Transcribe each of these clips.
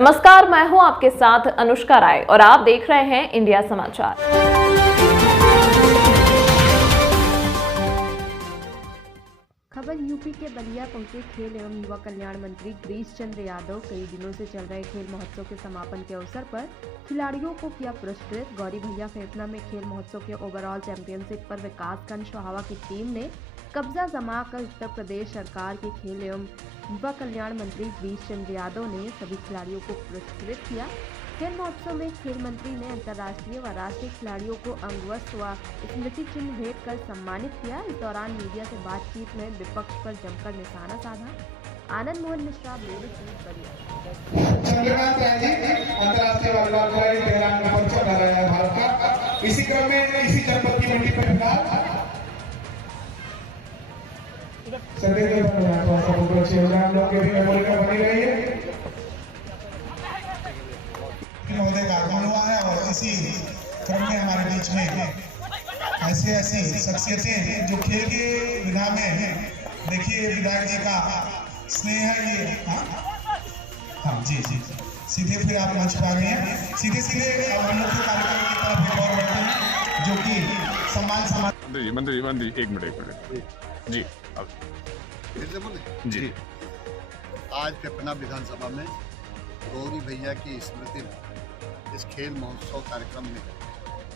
नमस्कार, मैं हूं आपके साथ अनुष्का राय और आप देख रहे हैं इंडिया समाचार। खबर यूपी के बलिया पहुंचे खेल एवं युवा कल्याण मंत्री गिरीश चंद्र यादव कई दिनों से चल रहे खेल महोत्सव के समापन के अवसर पर खिलाड़ियों को किया पुरस्कृत। गौरी भैया फेफना में खेल महोत्सव के ओवरऑल चैंपियनशिप पर विकासखंड सोहावा की टीम ने कब्जा जमा कर उत्तर प्रदेश सरकार के खेल एवं युवा कल्याण मंत्री गिरीश चंद्र यादव ने सभी खिलाड़ियों को पुरस्कृत किया। खेल महोत्सव में खेल मंत्री ने अंतर्राष्ट्रीय व राष्ट्रीय खिलाड़ियों को अंगवस्त्र व स्मृति चिन्ह भेंट कर सम्मानित किया। इस दौरान मीडिया से बातचीत में विपक्ष पर जमकर निशाना साधा। Anand Mohan Mishra, bureau chief, Ballia. इसी क्रम में इसी जनपद की मंडी पर महोदय का आगमन हुआ है और इसी क्रम में हमारे बीच में ऐसी शख्सियतें जो खेल के विधा में देखिए विधायक जी का स्नेह है ये। हाँ जी सीधे फिर आप मंच पर आ गए हैं। सीधे हम लोग के कार्यक्रम की तरफ और बढ़ते हैं जो कि सम्मान मंत्री एक मिनट जी फिर से बोले जी। आज फेफना विधानसभा में गौरी भैया की स्मृति में इस खेल महोत्सव कार्यक्रम में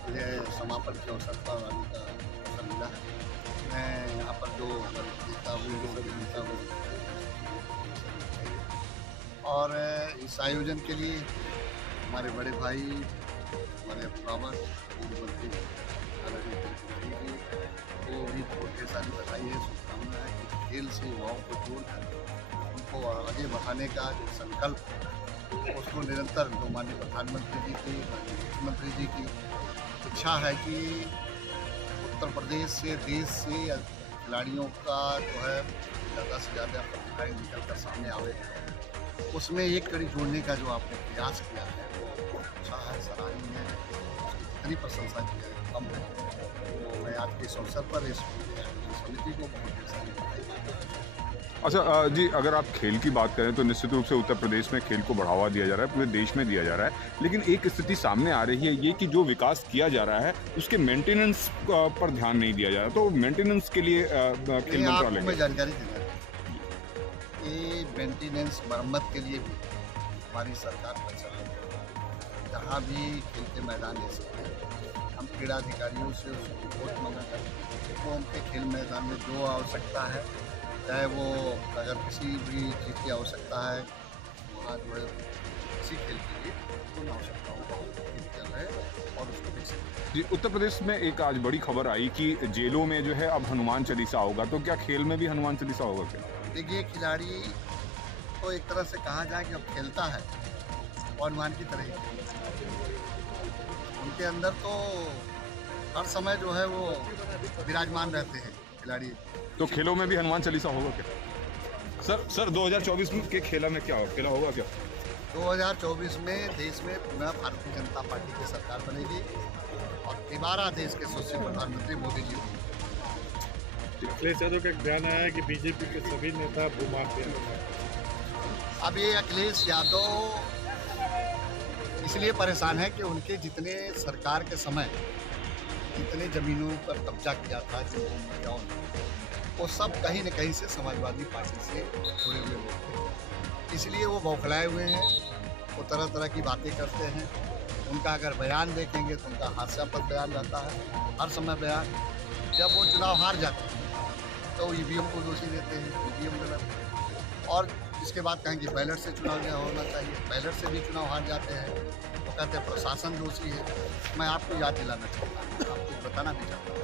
मुझे समापन के अवसर पर आने का अवसर मिला है। मैं यहाँ पर जो नेता हूँ और इस आयोजन के लिए हमारे बड़े भाई हमारे अभिभावक मुख्यमंत्री को भी बहुत ढेर सारी बधाई है, शुभकामनाएं है कि खेल से युवाओं को जोड़कर उनको आगे बढ़ाने का जो संकल्प उसको निरंतर जो माननीय प्रधानमंत्री जी की मुख्यमंत्री जी की इच्छा है कि उत्तर प्रदेश से देश से खिलाड़ियों का जो है ज़्यादा से ज़्यादा प्रतिभाएं निकल कर सामने आवे, उसमें एक कड़ी जोड़ने का जो आपने प्रयास किया है वो अच्छा है, सराहनीय है। जितनी प्रशंसा की है कम है। तो मैं आज के इस अवसर पर इस समिति को बहुत ढेर सारी बधाई देता हूं। अच्छा जी, अगर आप खेल की बात करें तो निश्चित रूप से उत्तर प्रदेश में खेल को बढ़ावा दिया जा रहा है, पूरे देश में दिया जा रहा है, लेकिन एक स्थिति सामने आ रही है ये कि जो विकास किया जा रहा है उसके मेंटेनेंस पर ध्यान नहीं दिया जा रहा। तो मेंटेनेंस के लिए खेल मंत्रालय में जानकारी देना ये मेंटेनेंस मरम्मत के लिए भी हमारी सरकार पर चल रही है। जहाँ भी खेल के मैदान ऐसे हैं हम क्रीड़ा अधिकारियों से उसकी रिपोर्ट मंगा कर वो उनके खेल मैदान में जो आवश्यकता है, चाहे वो अगर किसी भी चीज़ की आवश्यकता है वहाँ जो है किसी खेल के लिए उन आवश्यकताओं को चल रहे और उसको देख सकते जी। उत्तर प्रदेश में एक आज बड़ी खबर आई कि जेलों में जो है अब हनुमान चालीसा होगा, तो क्या खेल में भी हनुमान चालीसा होगा क्या? देखिए, खिलाड़ी तो एक तरह से कहा जाए कि अब खेलता है और हनुमान की तरह ही उनके अंदर तो हर समय जो है वो विराजमान रहते हैं खिलाड़ी। तो खेलों में भी हनुमान चालीसा होगा क्या? सर 2024 के खेला में क्या खेला होगा क्या? 2024 में देश में पुनः भारतीय जनता पार्टी की सरकार बनेगी और दोबारा देश के यशस्वी प्रधानमंत्री मोदी जी होंगे। अखिलेश यादव का एक बयान आया है कि बीजेपी के सभी नेता भूमाफिया। अब ये अखिलेश यादव इसलिए परेशान है कि उनके जितने सरकार के समय जितने जमीनों पर कब्जा किया था जिन भूमिकाओं ने वो सब कहीं न कहीं से समाजवादी पार्टी से जुड़े हुए लोग थे, इसलिए वो बौखलाए हुए हैं। वो तरह तरह की बातें करते हैं। उनका अगर बयान देखेंगे तो उनका हास्यास्पद बयान रहता है, हर समय बयान। जब वो चुनाव हार जाते हैं तो ईवीएम को दोषी देते हैं, ईवीएम गलत। और इसके बाद कहेंगे बैलेट से चुनाव होना चाहिए, बैलेट से भी चुनाव हार जाते हैं तो कहते हैं प्रशासन दोषी है। मैं आपको याद दिलाना चाहता हूँ, आपको बताना भी चाहता हूँ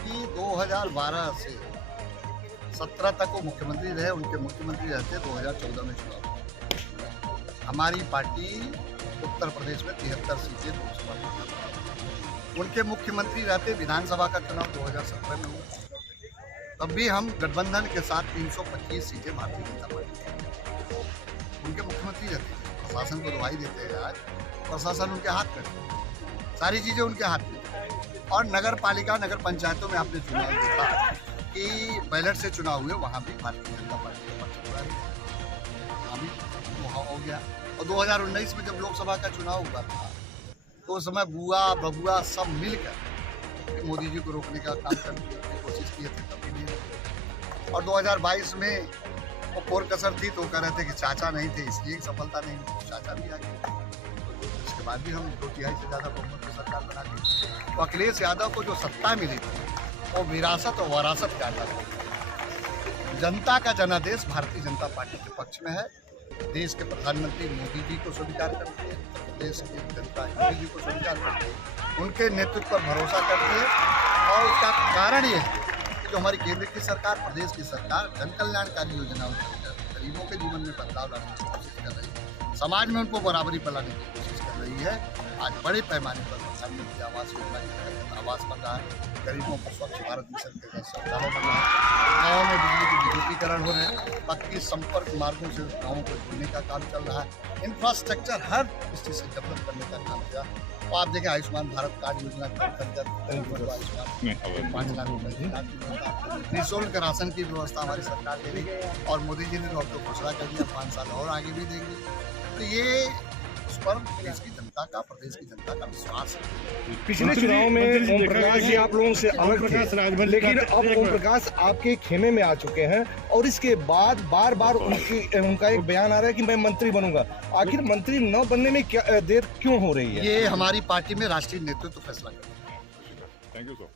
कि 2012 से 17 तक वो मुख्यमंत्री रहे। उनके मुख्यमंत्री रहते 2014 में चुनाव। हमारी पार्टी उत्तर प्रदेश में 73 सीटें लोकसभा में, उनके मुख्यमंत्री रहते विधानसभा का चुनाव 2017 में हुआ, तब भी हम गठबंधन के साथ 325 सीटें भारतीय जनता पार्टी उनके मुख्यमंत्री रहते हैं। प्रशासन को दवाई देते हैं, आज प्रशासन उनके हाथ में, सारी चीज़ें उनके हाथ में। और नगर पालिका नगर पंचायतों में आपने चुनाव देखा कि बैलेट से चुनाव हुए, वहाँ भी भारतीय जनता पार्टी का पक्ष पूरा है, वहाँ भी वहाँ हो गया। और 2019 में जब लोकसभा का चुनाव हुआ था तो उस समय बुआ बबुआ सब मिलकर मोदी जी को रोकने का काम करने की कोशिश किए थे, तब भी नहीं रोके। और 2022 में वो कोर कसर थी तो कह रहे थे कि चाचा नहीं थे इसलिए एक सफलता नहीं मिली, चाचा भी आ गए। उसके बाद भी हम 2/3 से ज़्यादा बहुमत की सरकार बना दी। तो अखिलेश यादव को जो सत्ता मिली थी वो विरासत और वरासत के आधार पर। जनता का जनादेश भारतीय जनता पार्टी के पक्ष में है। देश के प्रधानमंत्री मोदी जी को स्वीकार करती है, देश की जनता मोदी जी को स्वीकार करती है, उनके नेतृत्व पर भरोसा करती है। और उसका कारण ये है कि जो हमारी केंद्र की सरकार, प्रदेश की सरकार जन कल्याणकारी योजनाओं के गरीबों के जीवन में बदलाव लाने की कोशिश कर रही है, समाज में उनको बराबरी पर लाने की कोशिश कर रही है। आज बड़े पैमाने पर प्रधानमंत्री आवास योजना के तहत आवास बन रहा है, गरीबों को स्वच्छ भारत मिशन के तहत शौचालय बन रहा है, गाँव में बिजली के विद्युतीकरण हो रहे हैं, पक्की संपर्क मार्गों से गाँवों को जोड़ने का काम चल रहा है, इंफ्रास्ट्रक्चर हर दृष्टि से डेवलप करने का काम किया। तो आप देखें आयुष्मान भारत कार्ड योजना के अंतर्गत आयुष्मान 5 लाख रुपये निःशुल्क राशन की व्यवस्था हमारी सरकार दे रही है और मोदी जी ने तो अब तो घोषणा कर दिया 5 साल और आगे भी देंगे। तो ये उस पर देश की जनता का, प्रदेश की जनता का विश्वास है। पिछले चुनाव में ओम प्रकाश जी आप लोगों से अलग थे, लेकिन अब ओम प्रकाश आपके खेमे में आ चुके हैं और इसके बाद बार बार उनका एक बयान आ रहा है कि मैं मंत्री बनूंगा। आखिर मंत्री न बनने में क्या देर क्यों हो रही है? ये हमारी पार्टी में राष्ट्रीय नेतृत्व फैसला करेगा। Thank you sir.